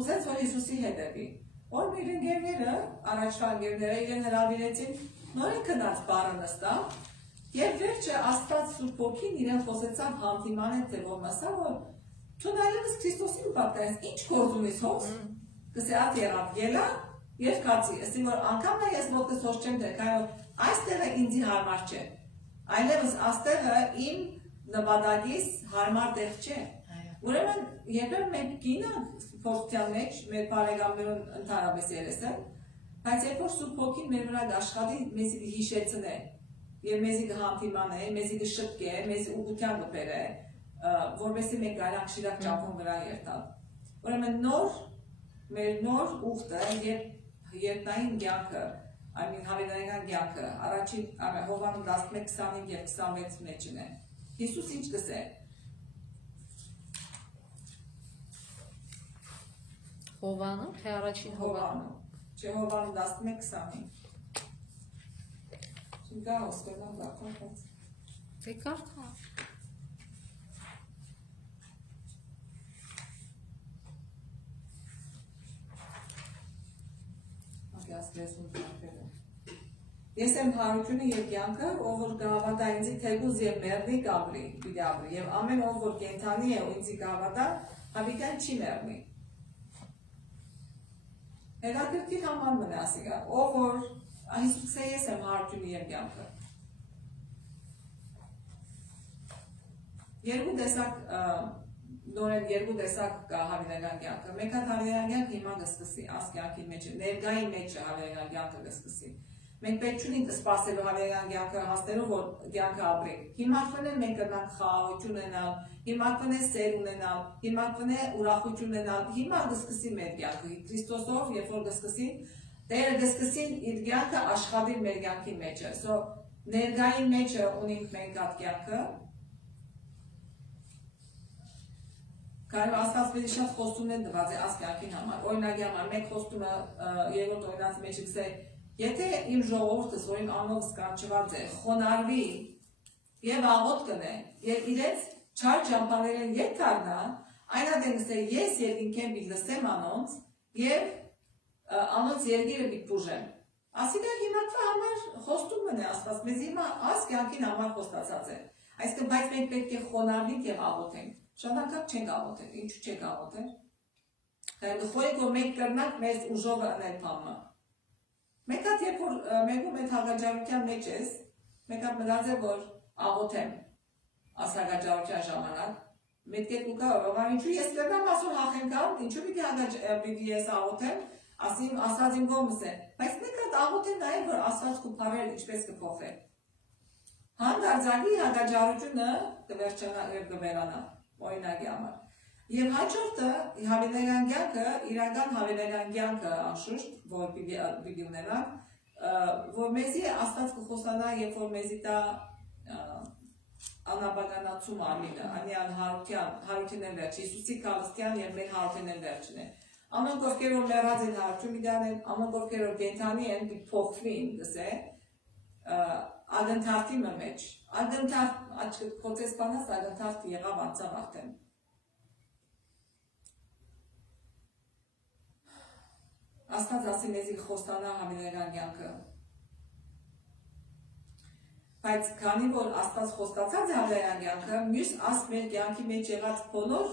ուզեց որ Հիսուսի հետևի։ Որ իր ընկերները, առաջվա ընկերները իրեն հրավիրեցին, նորեն գնաց բարը նստավ եւ վերջը Աստված Սուրբ Ոգին իրեն խոսեցավ հանդիմանել թե որ մասա որ դու նայես Քրիստոսի ու պատկերես ինչ գործ ունես հոս կսե ատ եղավ ելա եւ կացի ասի որ անգամ ես ոտքս հոս չեմ դեր քայլ այստեղը ինձի հարմար չէ այլևս աստեղը իմ նպատակիս հարմար տեղ չէ ուրեմն երբեմն մենք կինը փոստյան մեջ մեր բարեկամներուն ընդհանրապես երեսը բայց երբ որ Սուրբ Ոգին մեր վրա աշխատի մեզ հիշեցնե եւ մեզի կհանդիմանե մեզի կշտկե մեզ ուղղության կբերե որովհետեւ մենք այլանք շիրակ ճապոն վրա երթալ ուրեմն մեր նոր ուխտը երկնային կյանքը այմին հավերայական կյանքը առաջին Հովհաննես 11:25 եւ 26 մեջն է Հիսուս ինչ կսե Հովանու թե առաջին Հովանու չէ Հովհաննես 11:25 Չգա ոսկորնա բախոց Դե կարդա Ես եմ հարությունը եւ կյանքը, ով որ կհավատա ինձի թեկուզ եւ մեռնի կապրի, պիտի ապրի եւ ամեն ով որ կենթանի է ու ինձի կհավատա, հավիտյան չի մեռնի։ Հետաքրքիր համար մնացի գա, ով որ Հիսուսը ես եմ հարությունը եւ կյանքը։ Երկու տեսակ նորեն երկու տեսակ կա հավերական կյանքը։ Մեկը հավերական կյանքը հիմա կսկսի, աս կյանքի մեջ, ներգայի մեջ հավերական կյանքը կսկսի։ Մենք պետք չունենք սպասելու հավերական կյանքը հասնելու, որ կյանքը ապրենք։ Հիմա կնե մենք կնանք խաղաղություն ունենալ, հիմա կնե սեր ունենալ, հիմա կնե ուրախություն ունենալ, հիմա կսկսի մեր կյանքը։ Քրիստոսով, երբ որ կսկսի, Տերը կսկսի իր կյանքը աշխատել մեր կյանքի մեջը։ So ներգայի մեջը ունենք մենք այդ կյանքը Կարող Աստված մեզ շատ խոստումներ տված է ասկյանքին համար։ Օրինակի համար մեկ խոստումը երրորդ օրինացի մեջ է եթե իմ ժողովուրդս, որ իմ անունով սկանչված է, խոնարհվի եւ աղոթ կնե, եւ իրենց չար ճամփաներեն ետ կառնա, այնադեմ ասե ես երկինքեմ պիտի լսեմ անոնց եւ անոնց երկիրը պիտի բուժեմ։ Ասիկա հիմա համար խոստումն է Աստված մեզ հիմա ասկյանքին համար խոստացած է։ Այսինքն բայց մենք պետք է խոնարհվենք եւ աղոթենք։ Շատ անգամ չենք աղոթել, ինչու չենք աղոթել։ Խոյք որ մենք կրնանք մեզ ուժով անել բամը։ Մեկ հատ երբ որ մեկում այդ հաղաջարության մեջ ես, մեկ հատ մտած է որ աղոթեմ աս հաղաջարության ժամանակ, մեկ է կուկա որ ինչու ես կրնամ ասում հաղենքամ, ինչու պիտի ես աղոթեմ, ասիմ ասած իմ գոմս է, բայց մեկ հատ աղոթեմ նաև որ ասած կուպարել ինչպես կփոխել։ Հանդարձակի հաղաջարությունը կվերջանա եւ կվերանա, օրինակի համար։ Եվ հաջորդը հավերական կյանքը, իրական հավերական կյանքը անշուշտ, որ պիտի ունենանք, որ մեզի Աստված կխոսանա, երբ որ մեզի տա անապականացում ամինը, անյան հարություն են վերջ, Հիսուսի կալստյան և մեր հարություն են վերջն է։ Ամեն կովքեր որ մեռած են հարություն պիտի անեն, ամեն կովքեր որ կենթանի են պիտի փոխվին, գսե, ագնթարդի մեջ, ագնթարդ, կոծես բանաս ագնթարդ եղավ անցավ աղթեն։ Աստված ասի մեզի խոստանա հավերական կյանքը։ Բայց քանի որ Աստված խոստացած է հավերական կյանքը, մյուս աստ մեր կյանքի մեջ եղած բոլոր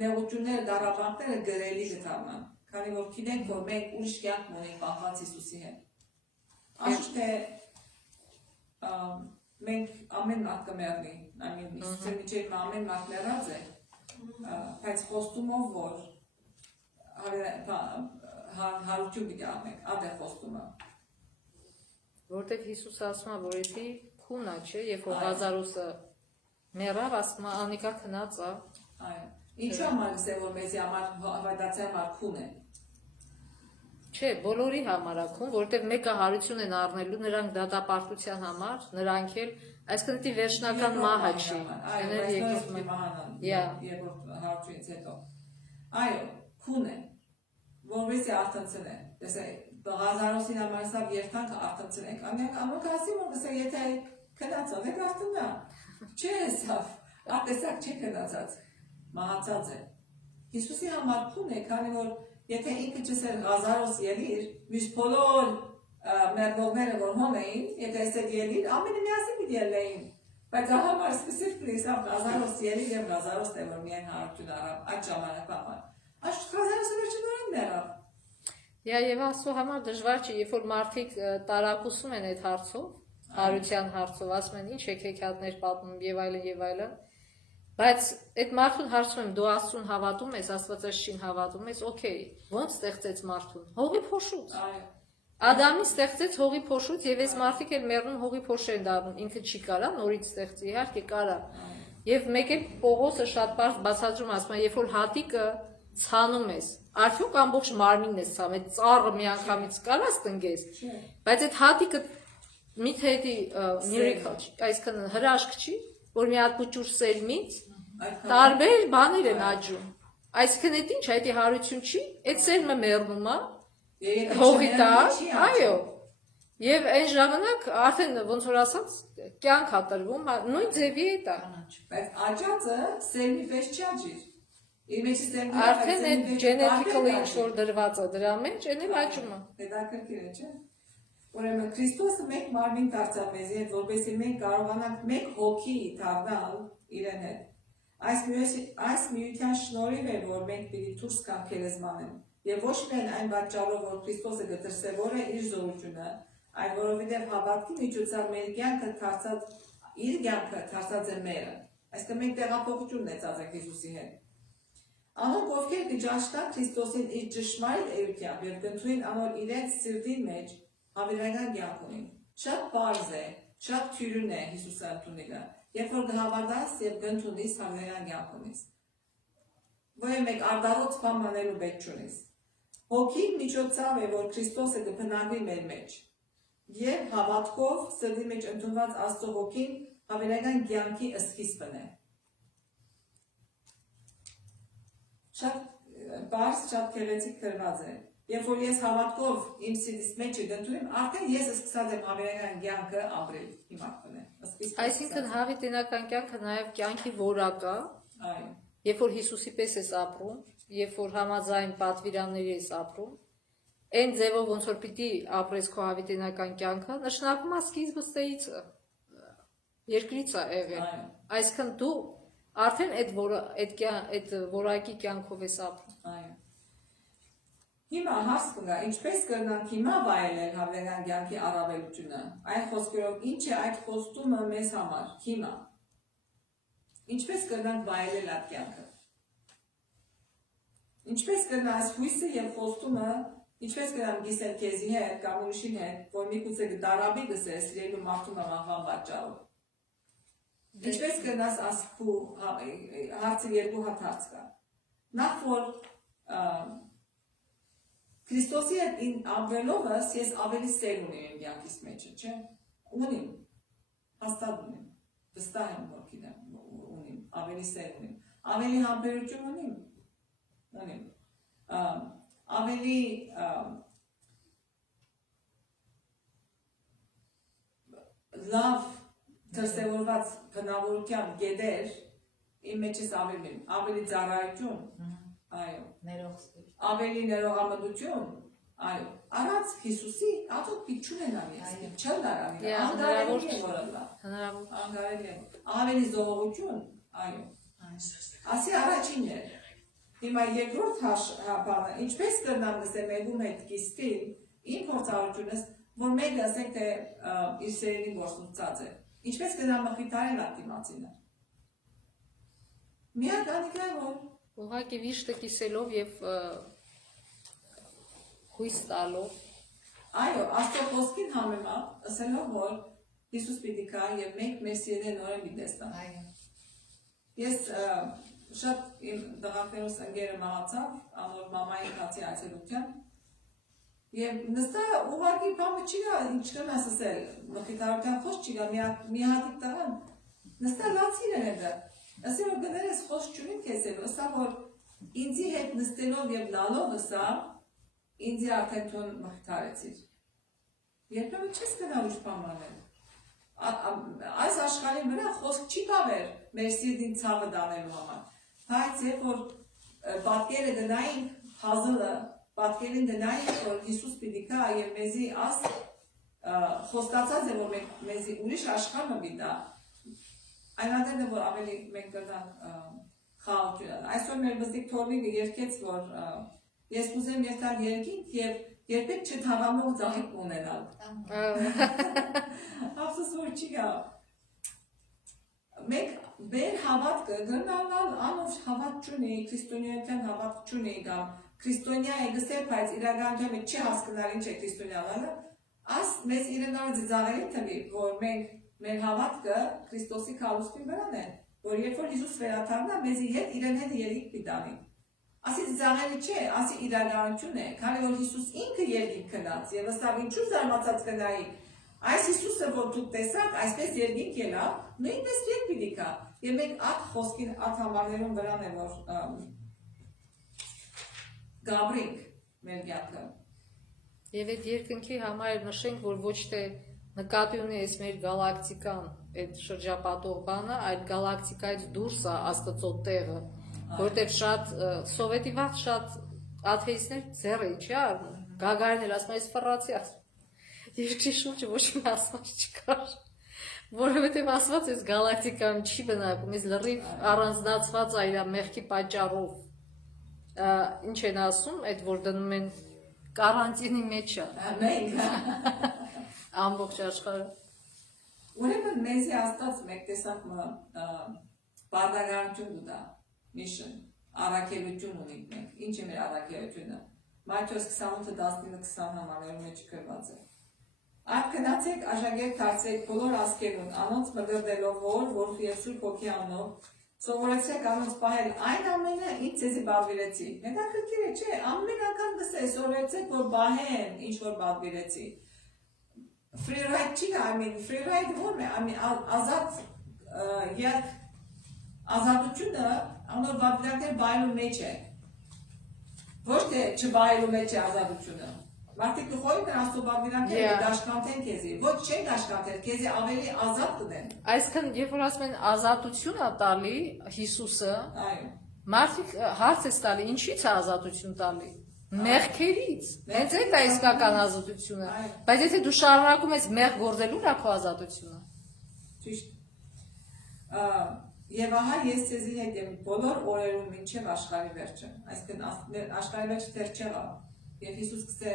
նեղությունները, դառաբանքները գրելի գտանան։ Քանի որ գիտենք, որ մենք ուրիշ կյանք ունենք պահված Հիսուսի հետ։ Անշուշտ թե մենք ամեն մարդ կմեռնի, ամեն Հիսուսի միջև ամեն մարդ մեռած է, բայց խոստումով որ հարություն պիտի անենք, ատ է խոստումը։ Որտեղ Հիսուսը ասում է, որ եթե քունա չէ, երբ որ Ղազարոսը մեռավ, ասում է անիկա քնած է։ Այո։ Ինչու համար է որ մեզի համար հավատացի համար քուն է։ Չէ, բոլորի համար է քուն, որտեղ մեկը հարություն են առնելու նրանք դատապարտության համար, նրանք էլ, այսինքն դի վերջնական մահը չի։ Երրորդ հարությունից հետո։ Այո, քուն է։ Որովհետեւ արտնցն է։ Տեսեք, Ղազարոսին համար սա երթանք արտնցնենք։ Անենք ամոք ասի որ գսե եթե քնած եք արտնա։ Չէ, սա Ատեսակ չի գնացած, մահացած է։ Հիսուսի համար փուն է, քանի որ եթե ինքը չսեր Ղազարոս ելիր, մյուս բոլոր մերվողները որ հոն էին, եթե էսել ելիր, ամենը միասին պիտի ելեին։ Բայց համար սկսիվ կլիսավ Ղազարոս ելիր եւ Ղազարոս դե որ միայն հարություն արավ այդ ժամանակահամար։ Այս Ղազարոսը վերջը նորին մեռավ։ Եվ ասու համար դժվար չի, երբ որ մարդիկ տարակուսում են այդ հարցով, հարության հարցով, ասում են ինչ հեքիաթներ պատմում եւ այլն, բայց այդ մարդուն հարցում եմ, դու Աստծուն հավատում ես, Աստվածաշունչին հավատում ես, օքեյ, ո՞նց ստեղծեց մարդուն։ Հողի փոշուց։ Ադամին ստեղծեց հողի փոշուց եւ այս մարդիկ էլ մեռնում հողի փոշ են դառնում, ինքը չի կարա նորից ստեղծի, իհարկե կարա։ Եվ մեկ էլ Պողոսը շատ բարձ բացատրում ասում է, երբ որ հատիկը ցանում ես, արդյոք ամբողջ մարմինն ես ցանում, այդ ծառը միանգամից կարաս տնկես, բայց այդ հատիկը միթե miracle չի, այսինքն հրաշք չի, որ մի հատ փուճուր սերմից տարբեր բաներ են աճում։ Այսինքն այդ ինչ, այդ հարություն չի, այդ սերմը մեռնում է, հողի տակ, այո։ Եվ այն ժամանակ արդեն ոնց որ ասած կյանք է տրվում, նույն ձևի է դա։ Բայց աճածը սերմի պես չի աճիր։ Իր մեջ սերմի արդեն այդ genetically ինչ որ դրված է դրա մեջ, այն էլ աճում է։ Հետաքրքիր է, չէ՞։ Ուրեմն Քրիստոսը մեկ մարմին դարձավ մեզի հետ, որովհետեւ մենք կարողանանք մեկ հոգի դառնալ իրեն հետ։ Այս միության շնորհիվ է, որ մենք պիտի դուրս գանք քերեզմանեն։ Եվ ոչ միայն այն պատճառով, որ Քրիստոսը գտրսևոր է իր զորությունը, այլ որովհետև հավատքի միջոցով մեր կյանքը դարձած իր կյանքը դարձած է մերը։ Այսինքն մենք տեղափոխություն ունեցած ենք Հիսուսի հետ։ Անոնք ովքեր կճաշտան Քրիստոսին իր ճշմարիտ էությամբ եւ կընտրեն անոր իրենց սիրտի մեջ հավերական կյանք ունին։ Շատ բարձ է, շատ թյուրուն է Հիսուսը ընդունելը, երբ որ հավատաս եւ կընդունես հավերական կյանք ունես։ Ոչ մեկ արդարոց բան մանելու պետք չունես։ Հոգի միջոցով է, որ Քրիստոսը կբնակվի մեր մեջ։ Եվ հավատքով սրտի մեջ ընդունված Աստծո հոգին հավերական կյանքի սկիզբն է։ Շատ բարձ, շատ գեղեցիկ գրված է։ Երբ որ ես հավատքով իմ սիրտիս մեջ ընդունեմ, արդեն ես սկսած եմ հավերական կյանքը ապրել իմ ակտն է։ Այսինքն հավիտենական կյանքը նաև կյանքի որակ է։ Այո։ Երբ որ Հիսուսի պես ես ապրում, երբ որ համաձայն պատվիրանների ես ապրում, այն ձևով ոնց որ պիտի ապրես քո հավիտենական կյանքը, նշանակում է սկիզբստեից երկրից է եղել։ Այսինքն դու արդեն այդ որակի կյանքով ես ապրում։ Այո։ Հիմա հարց կգա, ինչպես կրնանք հիմա վայելել հավերական կյանքի առավելությունը։ Այն խոսքերով ինչ է այդ խոստումը մեզ համար հիմա։ Ինչպես կրնանք վայելել այդ կյանքը։ Ինչպես կրնա այս հույսը եւ խոստումը, ինչպես կրնամ գիսել քեզի հետ կամ ուրիշին հետ, որ միգուցե դարաբի գսես սիրելու մարդու մահվան պատճառով։ Ինչպես կրնաս ասքու հարցը երկու հատ հարց կա։ Նախ որ Քրիստոսի հետ ապրելովս ես ավելի սեր ունեմ իմ կյանքիս մեջը, չէ՞։ Ունիմ։ Հաստատ ունիմ։ Վստահ եմ, որ գիտեմ, ունիմ, ավելի սեր ունիմ։ Ավելի համբերություն ունիմ։ Ունիմ։ Ավելի լավ դրսևորված բնավորությամբ գեդեր իմ մեջս ավելի ծառայություն, այո, ավելի ներողամտություն, այո, առանց Հիսուսի ատոք պիտ չունենամ ես, չեմ դարանի, անգարելի է որըլա, անգարելի է, ավելի զողողություն, այո, ասի առաջինն է, հիմա երկրորդ բանը, ինչպես կրնամ նստել մեկում հետ կիստին, իմ փորձառությունս, որ մեկը ասենք թե իր սերենի գործունծած է, ինչպես կրնամ մխիթարել ատիմացինը, միակ անիկա է որ ուղղակի վիշտը կիսելով եւ հույս տալով։ Այո, Աստծո խոսքին համեմատ, ասելով որ Հիսուս պիտի գա եւ մենք մեր սիրելին նորեն պիտի տեսնանք։ Այո։ Ես շատ իմ դղակներուս ընկերը մահացավ, անոր մամայի քացի այցելության։ Եվ նստա ուղղակի բամը չի գա, ինչ կնաս ասել, մխիթարության խոսք չի գա, մի հատիկ տղան, նստա լացին է դա։ Ասի որ գներես խոսք չունին քեսել, ասա որ ինձի հետ նստելով եւ լալով ասա, ինձի արդեն թուն մխիթարեցիր։ Երբեմն չես գնա ուշ բան անել։ այս աշխարհի վրա խոսք չի գավեր մեր սիրտին ցավը դանելու համար։ Բայց երբ որ պատկերը դնային puzzle-ը, պատկերին դնային, որ Հիսուս պիտի գա եւ մեզի աս խոստացած է, որ մեզի ուրիշ աշխարհ մը բիդա, այնադերն է, որ ավելի մենք կրնանք խաղաղություն։ Այսօր մեր բզդիկ թորմիկը երկեց, որ ես կուզեմ երկար երկինք եւ երբեք չթաղամող ձախիկ ունենալ։ Ափսոս որ չի գա։ Մենք մեր հավատքը գնանալ անով հավատ չունի, քրիստոնեական հավատ չունի կամ քրիստոնյա է գսել, բայց իրականությամբ չի հասկանալ ինչ է քրիստոնյալը, աս մեզ իրենալ ծիծաղելի թվի, որ մենք մեր հավատքը Քրիստոսի քարոզքի վրան է, որ երբ որ Հիսուս վերադառնա, մեզի հետ իրեն հետ երիկ պիտանի։ Ասի ծիծաղելի չէ, ասի իրականություն է, քանի որ Հիսուս ինքը երգինք գնաց եւ ըստավ ինչու զարմացած գնայի, այս Հիսուսը որ դուք տեսաք, այսպես երգինք ելավ, նույնպես երգ պիտի գա։ Եվ մենք այդ խոսքին այդ համարներում վրան է, որ գաբրինք մեր կյանքը։ Եվ այդ երկնքի համար նշենք, որ ոչ թե նկատի ունես մեր գալակտիկան, այդ շրջապատող բանը, այդ գալակտիկայից դուրս է Աստծո տեղը, որտեղ շատ սովետի վաղ շատ աթեիստներ ձեռը չի առնում։ Գագարին էլ ասում է, այս ֆռացի ասում։ Երկրի շուրջը ոչ մի ասված չկար, որովհետև ասված էս գալակտիկան չի բնակվում, ես լրիվ առանձնացված է իր մեղքի պատճառով։ Ինչ են ասում, այդ որ դնում են կարանտինի մեջ է։ Մենք Ամբողջ աշխարհը։ Ուրեմն մեզի Աստված մեկ տեսակ բարդագանություն ուտա, mission, առաքելություն ունենք մենք։ Ինչ է մեր առաքելությունը։ Մատթեոս 28:19-20 համարներում մեջ գրված է։ Այդ գնացեք աշակերտ դարձեք բոլոր ազգերուն, անոնց մգրդելով որ եւ Սուրբ Հոգի անով սովորեցեք անոնց պահել այն ամենը, ինչ ձեզի բավիրեցի։ Հետաքրքիր է, չէ՞, ամեն անգամ դասե սովորեցեք, որ բահեն ինչ որ բավիրեցի։ Free ride չի, free ride ո՞րն է, ազատ երբ ազատությունը անոր բավիրակներ բայելու մեջ է։ Ոչ թե չբայելու մեջ է ազատությունը։ Մարդիկ դուխոյին կան աստու բավիրակները դաշկանթեն քեզի, ոչ չեն դաշկանթել, քեզի ավելի ազատ կդեն։ Այսինքն, երբ որ ասում են ազատություն է տալի Հիսուսը, Այո։ մարդիկ հարց է տալի, ինչի՞ց է ազատություն տալի։ Մեղքերից։ Հենց այդ է իսկական ազատությունը։ Բայց եթե դու շարունակում ես մեղ գործելու, դա քո ազատությունը։ Ճիշտ։ Եվ ահա ես ձեզի հետ եմ բոլոր օրերում մինչև աշխարհի վերջը։ Այսինքն աշխարհի վերջը դեռ չեղա։ Եվ Հիսուս գսե,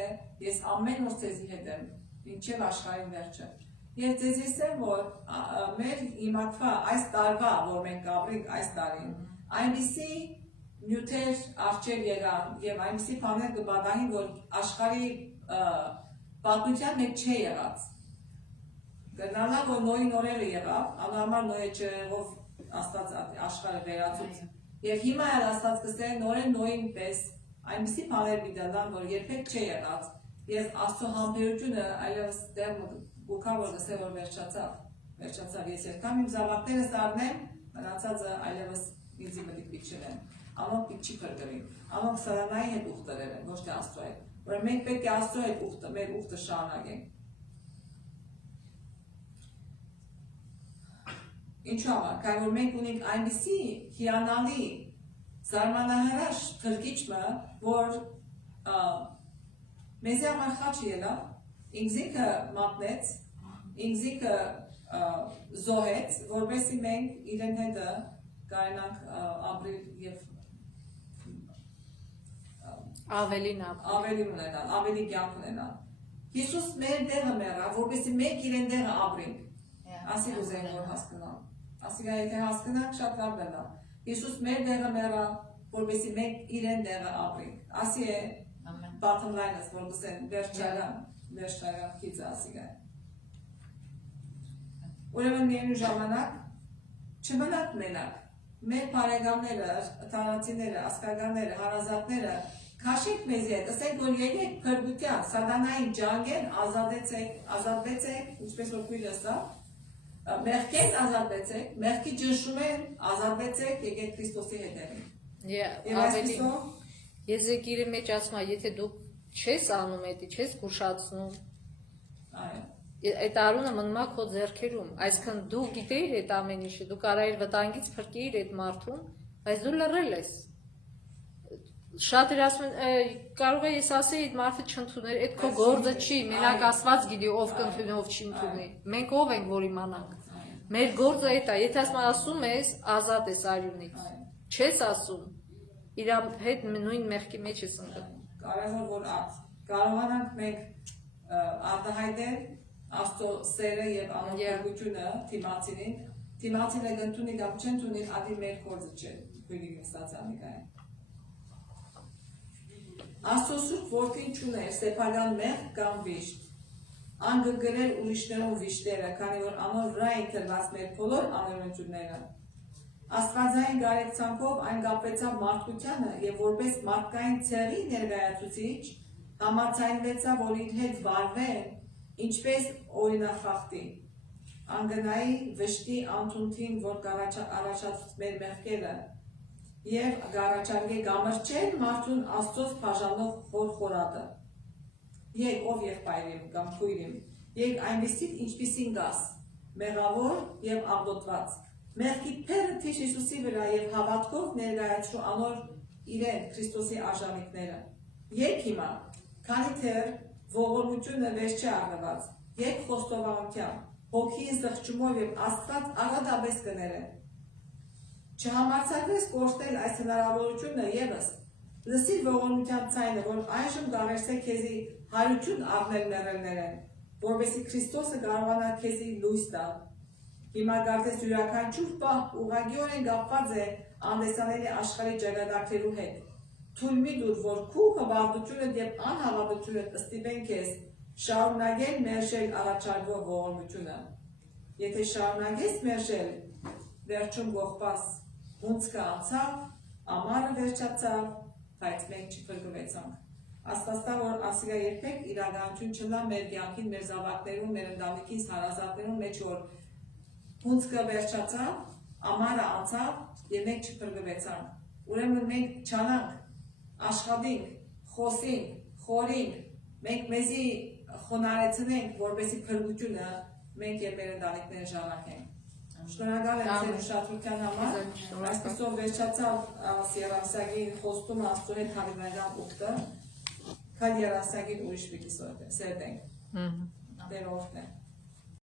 ես ամեն օր ձեզի հետ եմ մինչև աշխարհի վերջը։ Եվ ձեզ ասեմ, որ մեր իմացվա այս տարվա, որ մենք ապրենք այս տարին, այնպիսի նյութեր արջեր եղան եւ այնպիսի բաներ կբադային, որ աշխարհի պատմության մեջ չէ եղած։ Գնալա որ նոյին օրերը եղավ, անհարմար նոյը չեղով Աստված աշխարհը վերացուց։ Եւ հիմա էլ Աստված կսե նորեն նոյին պես այնպիսի բաներ միտանան, որ երբեք չի եղած։ Եվ Աստծո համբերությունը այլևս դեռ գուքա որ գսե որ վերջացավ։ Ես եկամ իմ զավակներս առնեմ, մնացածը այլևս ինձի մտիկ պիչեն։ Անոնք պիչի կրկրին։ Անոնք սրանայի հետ ուխտերել են, ոչ թե Աստծո հետ։ Որ մենք պետք է Աստծո հետ ուխտը, մեր ուխտը շարունակենք։ Ինչու՞ համար, քանի որ մենք ունենք այնպիսի հիանալի զարմանահրաշ փրկիչը, որ մեզ համար խաչ ելավ, ինքզիկը մատնեց, ինքզիկը զոհեց, որովհետեւ մենք իրեն հետը կարենանք ապրել եւ ավելի ունենալ, ավելի կյանք ունենալ։ Հիսուս մեր դեղը մեռավ, որովհետեւ մենք իրեն դեղը ապրենք։ Ասի ուզենք որ հասկանալ։ Ասի եթե հասկանանք շատ լավ կլինի։ Հիսուս մեր դեղը մեռավ, որովհետեւ մենք իրեն դեղը ապրենք։ Ասի է bottom line-ը, որ դասեն վերջարան քիծը ասի գա։ Ուրեմն միևնույն ժամանակ չմնաք մենակ։ Մեր բարեկամները, տարածիները, ասկականները, հարազատները քաշեք մեզ հետ, ասենք որ եկեք փրկության, սատանային ջանգեն ազատվեցեք, ինչպես որ քույրը ասա, մեղքից ազատվեցեք, մեղքի ճնշումեն ազատվեցեք, եկեք Քրիստոսի հետևին։ Եզեկիերի մեջ ասում է, եթե դու չես անում էդի, չես գուշացնում, այդ արունը մնում է քո ձեռքերում, այսինքն դու գիտեիր այդ ամեն ինչը, դու կարայիր վտանգից փրկեիր այդ մարդուն, բայց դու լռել ես։ Շատ էր ասում, կարող է ես ասեի այդ մարդը չընդուներ, այդ քո գործը չի, մենակ Աստված գիտի ով կընդունի, ով չի ընդունի։ Մենք ով ենք, որ իմանանք։ Մեր գործը այդ է, եթե ասում ես, ազատ ես արյունից։ Չես ասում, իր հետ նույն մեղքի մեջ ես ընկնում։ Կարևոր որ կարողանանք մենք արտահայտել Աստծո սերը եւ անօգնությունը դիմացինին, դիմացինը գտնի կամ չեն տունի ադի մեր գործը չէ, քույրի ստացանիկային։ Աստծո սուրբ որդին չուներ սեփական մեղք կամ վիշտ։ Անգգրել ուրիշներուն վիշտերը, քանի որ անոր վրա են տրված մեր բոլոր անօրենությունները։ Աստվածային գարեկցանքով այն կապվեցավ մարդկությանը եւ որպես մարդկային ցեղի ներկայացուցիչ համաձայնվեցավ, որ իր հետ վարվեն, ինչպես օրինախախտի։ Անգնայի վշտի անթունթին, որ առաջացուց մեր մեղքերը եւ գարաչարգե գամրջել մարդուն Աստծոց բաժանող խորխորատը։ Եկ ով եղբայրիմ կամ քույրիմ, եկ այնպիսին ինչպիսին գաս, մեղավոր եւ աղդոտված։ Մեղքի փերը թիշ Հիսուսի վրա եւ հավատքով ներկայացրու անոր իրեն Քրիստոսի արժանինքները։ Եկ հիմա, քանի թեր ողորմությունը վերջ չի առնված, եկ խոստովանությամբ, հոգին զղջումով եւ Աստված առադաբես կներեն։ Չհամարձակվես կորցնել այս հնարավորությունը եւս։ Լսիր ողորմության ցայնը, որ այժմ դարեցե քեզի հարություն առնել մեռելներեն, որովհետեւ Քրիստոսը կարողանա քեզի լույս տալ։ Հիմա գարտես յուրաքանչյուր պահ ուղղակիորեն կապված է անդեսանելի աշխարհի ճակատագրերու հետ։ Թույլ մի դուր, որ քու հվարդությունը եւ անհավատությունը ստիպեն քեզ շարունակել մերժել առաջարկվող ողորմությունը։ Եթե շարունակես մերժել, վերջում գողպաս, հունցքը անցավ, ամառը վերջացավ, բայց մենք չփրկվեցանք։ Աստվածտա որ ասիգա երբեք իրականություն չնա մեր կյանքին, մեր զավակներում, մեր ընտանիքից, հարազատներում մեջ որ հունցքը վերջացավ, ամառը անցավ եւ մենք չփրկվեցանք։ Ուրեմն մենք չանանք, աշխատենք, խոսենք, խորենք, մենք մեզի խոնարեցնենք, որպեսզի փրկությունը մենք եւ մեր ընտանիքները ժառանգենք։ Շնորհակալ եմ ձեր ուշադրության համար։ Այսպեսով վերջացավ Սիերասագի խոստումը Աստծո հետ հավանական ուխտը։ Քան երասագին ուրիշ մի կիսոտ է, սերտ ենք։ Դեր օրհն է։